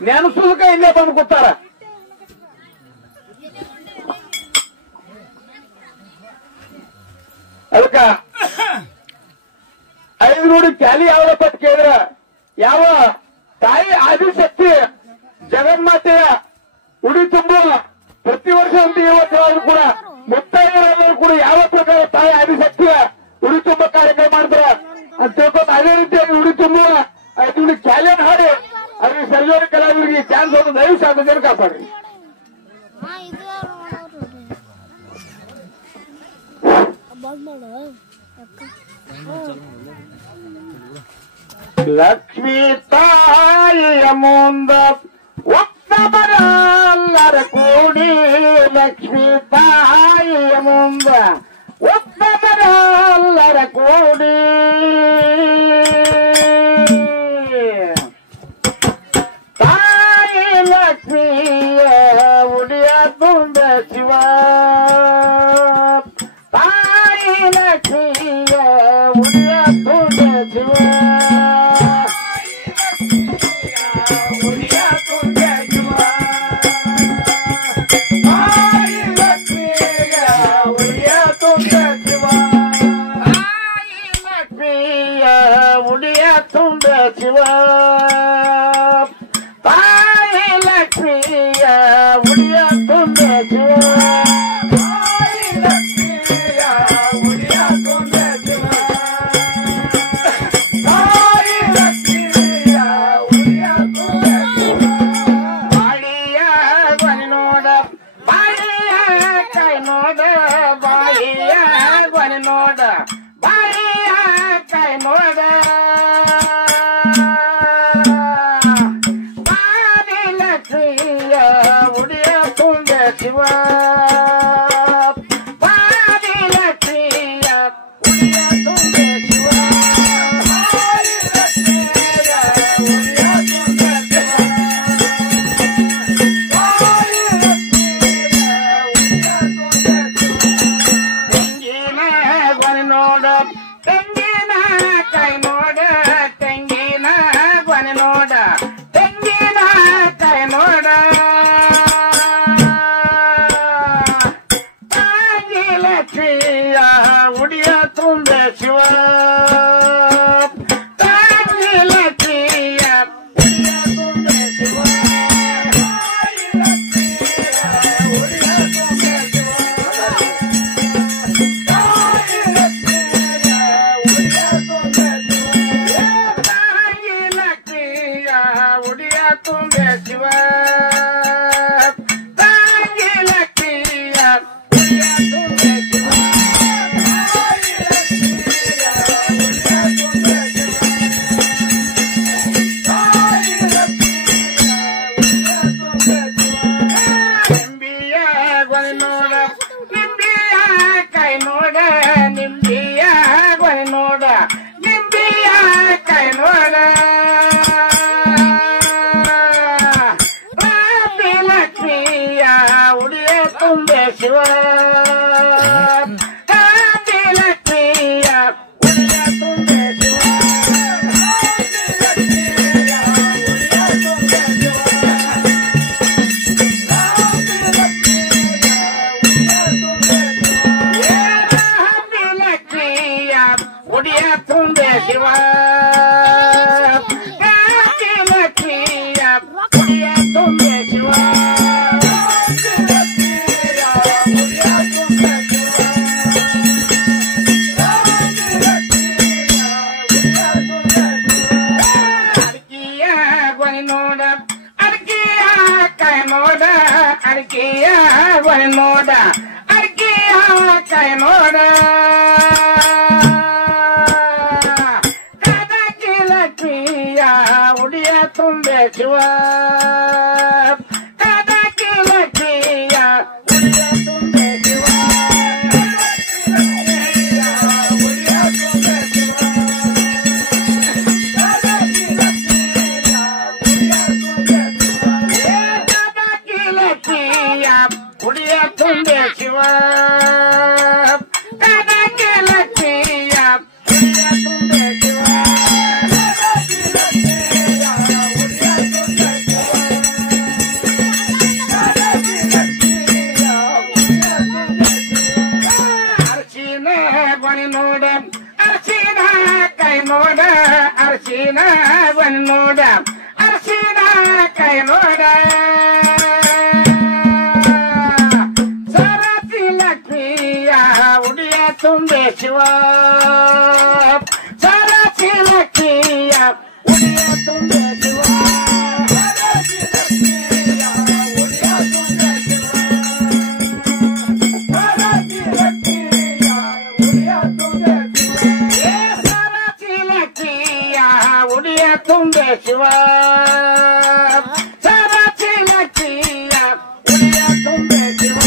ನೆನಸುದಕ್ಕ ಇಲ್ಲೇ ಬಂದು ಕೂತಾರ. ಅದಕ್ಕ 5 ನೋಡಿ ಕ್ಯಾಲಿ ಯಾವ್ದಪ್ಪ ಅಂತ ಕೇಳಿದ್ರ ಯಾವ ತಾಯಿ ಆದಿಶಕ್ತಿ ಜಗನ್ಮಾತೆಯ ಉಡಿ ತುಂಬುವ ಪ್ರತಿ ವರ್ಷ ಅಂತ ಇವತ್ತು ಕೂಡ ಮುತ್ತೈದೆಯರೆಲ್ಲರೂ ಕೂಡ ಯಾವ ಪ್ರಕಾರ ತಾಯಿ ಆದಿಶಕ್ತಿಯ ಉಡಿ ತುಂಬ ಕಾರ್ಯಕ್ರಮ ಮಾಡ್ತಾರೆ ಅಂತ ತಿಳ್ಕೊಂಡು ಅದೇ ರೀತಿಯಾಗಿ ಉಡಿ ತುಂಬುವ 5 ನೋಡಿ ಕ್ಯಾಲಿಯನ್ನು ಹಾಡಿ ಅದ್ರಿಗೆ ಸರ್ಜೋರಿ ಕಲಾವಿದರಿಗೆ ಚಾನ್ಸ್ ಒಂದು ದಯವು ಸಾಧ್ಯತೆ ಕಾಪಾಡ್ರಿ. ಲಕ್ಷ್ಮೀ ತಾಯಿಯ ಮುಂದ ಉತ್ತಮರೆಲ್ಲರ ಕೂಡಿ, ಲಕ್ಷ್ಮೀ ತಾಯಿಯ ಮುಂದ ಉತ್ತಮರೆಲ್ಲರ ಕೂಡಿ, ತಾಯಿ ಲಕ್ಷ್ಮಿಯ ಉಡಿಯ ತುಂಬ ಶಿವ, ತಾಯಿ ಲಕ್ಷ್ಮಿಯ ಉಡಿಯ ತುಂಬ ಶಿವ, ಶಿವ ತಾಯಿ ಲಕ್ಷ್ಮಿಯ ಉಡಿಯ ತುಂಬ ಶಿವ, ತಾಯಿ ಲಕ್ಷ್ಮಿಯ ಉಡಿಯ ತುಂಬ ಶಿವ, ತಾಯಿ ಲಕ್ಷ್ಮಿಯ ಉಡಿಯ ತುಂಬ ಶಿವ. ಬಾಳಿಯ ಗೊನೆ ನೋಡ, ಬಾಳಿಯ ಕೈ ನೋಡ, ಬಾಳಿಯ ಗೊನೆ ನೋಡ, ಬಾಳಿಯ ಕೈ ನೋಡ, ಶಿವ ಬಾರಿ ಲಕ್ಷ್ಮಿಯ ಉಡಿಯ ತುಂಬ ಶಿವ, ಬಾರಿ ಲಕ್ಷ್ಮಿಯ ಉಡಿಯ ತುಂಬ ಶಿವ, ಬಾರಿ ಲಕ್ಷ್ಮಿಯ ಉಡಿಯ ತುಂಬ ಶಿವ. ತೆಂಗಿನ ಗೊನೆ ನೋಡ, ತೆಂಗಿನ ಕೈ ನೋಡ, ತೆಂಗಿನ ಗೊನೆ ನೋಡ, ತೆಂಗಿನ ಕೈ ನೋಡ, ಲಕ್ಷ್ಮಿಯ ಉಡಿಯ ತುಂಬ ಶಿವ, ತಾಯಿ ಲಕ್ಷ್ಮಿಯ ಉಡಿಯ ತುಂಬ ಶಿವ, ತಾಯಿ ಲಕ್ಷ್ಮಿಯ ಉಡಿಯ ತುಂಬ ಶಿವ, ತಾಯಿ ಲಕ್ಷ್ಮಿಯ ಉಡಿಯ ತುಂಬ ಶಿವ, ತಾಯಿ ಲಕ್ಷ್ಮಿಯ ಉಡಿಯ ತುಂಬ ಶಿವ, ತಾಯಿ ಲಕ್ಷ್ಮಿಯ ಉಡಿಯ ತುಂಬ ಶಿವ. ನಿಂಬಿಯ ಗೊನೆ ನೋಡ, ನಿಂಬಿಯ ಕೈ ನೋಡ, ನಿಂಬಿಯ ಗೊನೆ ನೋಡ, ನಿಂಬಿಯ ಕೈ ನೋಡ, ತಾಯಿ ಲಕ್ಷ್ಮಿಯ ಉಡಿಯ ತುಂಬ ಶಿವ, ತಾಯಿ ಲಕ್ಷ್ಮಿಯ ಉಡಿಯ ತುಂಬ ಶಿವ, ಉಡಿಯ ತುಂಬ ಶಿವ, ತಾಯಿ ಲಕ್ಷ್ಮಿಯ ಉಡಿಯ ತುಂಬ ಶಿವ, ಅಡಿಕೆಯ ಗೊನೆ ನೋಡ, ಅಡಿಕೆಯ ಕೈ ನೋಡ, ಅಡಿಕೆಯ ಗೊನೆ ನೋಡ, ಅಡಿಕೆಯ ಕೈ ನೋಡ, ಲಕ್ಷ್ಮಿಯ ಉಡಿಯ ತುಂಬ ಶಿವ, ಕದಕಿ ಲಕ್ಷ್ಮಿಯ ಉಡಿಯ ತುಂಬ ಶಿವ, ಉಡಿಯ ತುಂಬ ಶಿವ, ಕದಕಿ ಲಕ್ಷ್ಮಿಯ ಉಡಿಯ ತುಂಬ ಶಿವ, ಕದಕಿ ಲಕ್ಷ್ಮಿಯ ಉಡಿಯ ತುಂಬ ಶಿವ, ಕದಕಿ ಲಕ್ಷ್ಮಿಯ ಉಡಿಯ ತುಂಬ ಶಿವ. ಕೈ ನೋಡ ಸರತಿ ಲಕ್ಷ್ಮಿಯ ಉಡಿಯ ತುಂಬೆ ಶಿವ ಸರತಿ ಲಕ್ಷ್ಮಿಯ ಉಡಿಯ ತುಂಬೆ ಶಿವ ತುಂಬೆ ಶಿವ ಸರತಿ ಲಕ್ಷ್ಮಿಯ ಉಡಿಯ ತುಂಬೆ ಶಿವ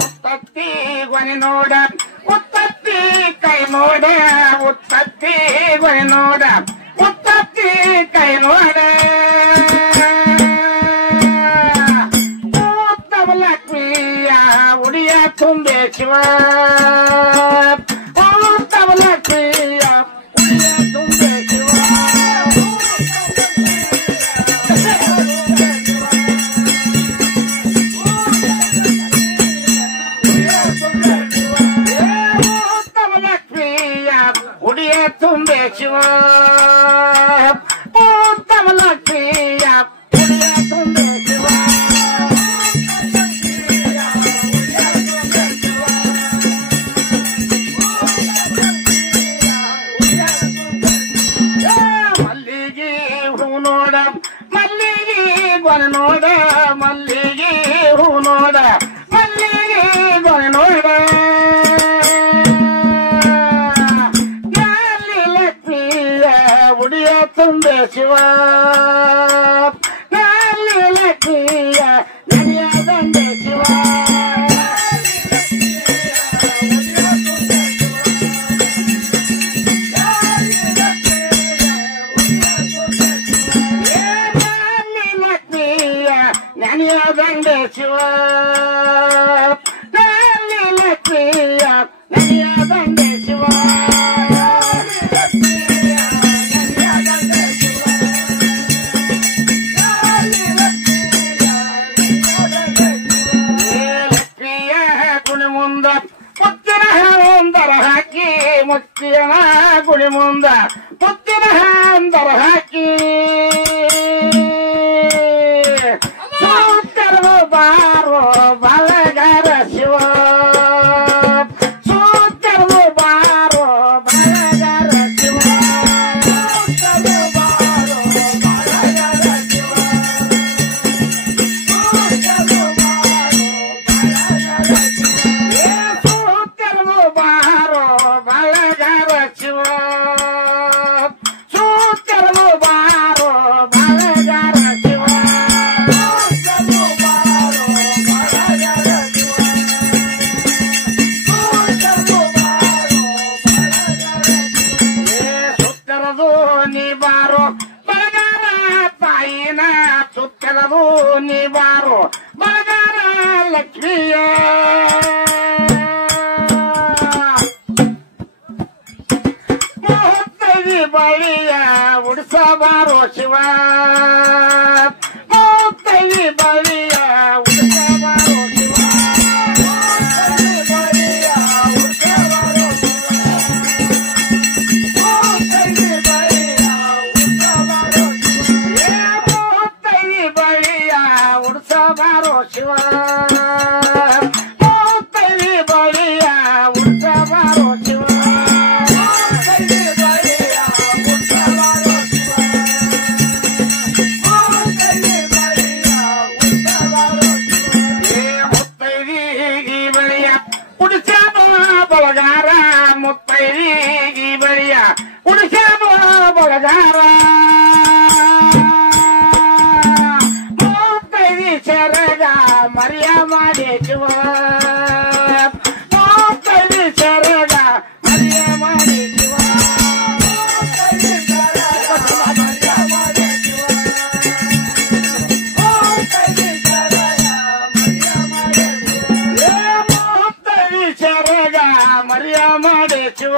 ಉತ್ತತ್ತಿ ಗೊನೆ ನೋಡ ಉತ್ತತ್ತಿ ಕೈ ನೋಡ ಉತ್ತತ್ತಿ ಗೊನೆ ನೋಡ ಉತ್ತತ್ತಿ ಕೈ ನೋಡ ಉಡಿಯ ತುಂಬೆ ಶಿವ ಉತ್ತಮ ಲಕ್ಷ್ಮಿಯ ಉಡಿಯ ತುಂಬೆ ಶಿವ ಉತ್ತಮ ಲಕ್ಷ್ಮಿಯ ಉಡಿಯ ತುಂಬೆ ಶಿವ ಉತ್ತಮ ಲಕ್ಷ್ಮಿಯ ಉಡಿಯ ತುಂಬೆ ಶಿವ ಗೊನೆ ನೋಡ ಮಲ್ಲಿಗೆ ಹೂ ನೋಡ ಮಲ್ಲಿಗೆ ಗೊನೆ ನೋಡ ಗಾಲಿ ಲಕ್ಷ್ಮಿಯ ಉಡಿಯ ತುಂಬೆ ಶಿವ ಗಾಲಿ ಲಕ್ಷ್ಮಿಯ ನಡೆಯ ದಂಡೆ ಶಿವ ನೆನೆಯ ದಂಡೆ ಶಿವ ಗಾಲಿ ಲಕ್ಷ್ಮಿಯ ನೆನೆಯ ದಂಡೆ ಶಿವ ಲಕ್ಷ್ಮಿಯ ಗುಣಿ ಮುಂದ ಮುತ್ತಿನ ಒಂದರ ಹಾಕಿ ಮುತ್ತಿನ ಗುಣಿ ಮುಂದ ಮುತ್ತಿನ ಒಂದರ ಹಾಕಿ ಬಾರೋ ಬಲಗಾರ ಶಿವ ಸೂತರು ಬಾರೋ ಬಲಗಾರ ಶಿವ ಬಾರೋ ಬಲಗಾರ ಶಿವ ಸೂತರು ಬಾರೋ ಬಲಗಾರ ಶಿವ ಸೂತರು ಬಾರೋ ಬಲಗಾರ ಶಿವ ಸುತ್ತಲದು ನೀ ಬಾರೋ ಬಲಗಾರ ಲಕ್ಷ್ಮಿಯ ಮುತ್ತೈದಿ ಬಳಿಯ ಉಡಿಸಬಾರೋ ಶಿವ ಮುತ್ತೈದಿ ಬಳಿಯ ಉಡಿಸಬಾರೋ ಶಿವ ಉಡ್ಸಬಾರೋ ಶಿವ ಮುತ್ತೈದಿ ಬಳಿಯ ಉಡ್ಸಬಾರೋ ಶಿವ ಮುತ್ತೈದಿ ಬಳಿಯ ಉಡಿಸಬ ಬಳಗಾರ ಮುತ್ತೈದಿ ಬಳಿಯ ಉಡಿಸಬ ಬಳಗಾರ ಶರಗ ಮರಿಯ ಮಾಡಿ ಶಿವ ಶರಗ ಮರಿಯ ಮಾಡಿ ಶಿವ ಶರಗ ಮರಿಯ ಮಾಡಿ ಶಿವ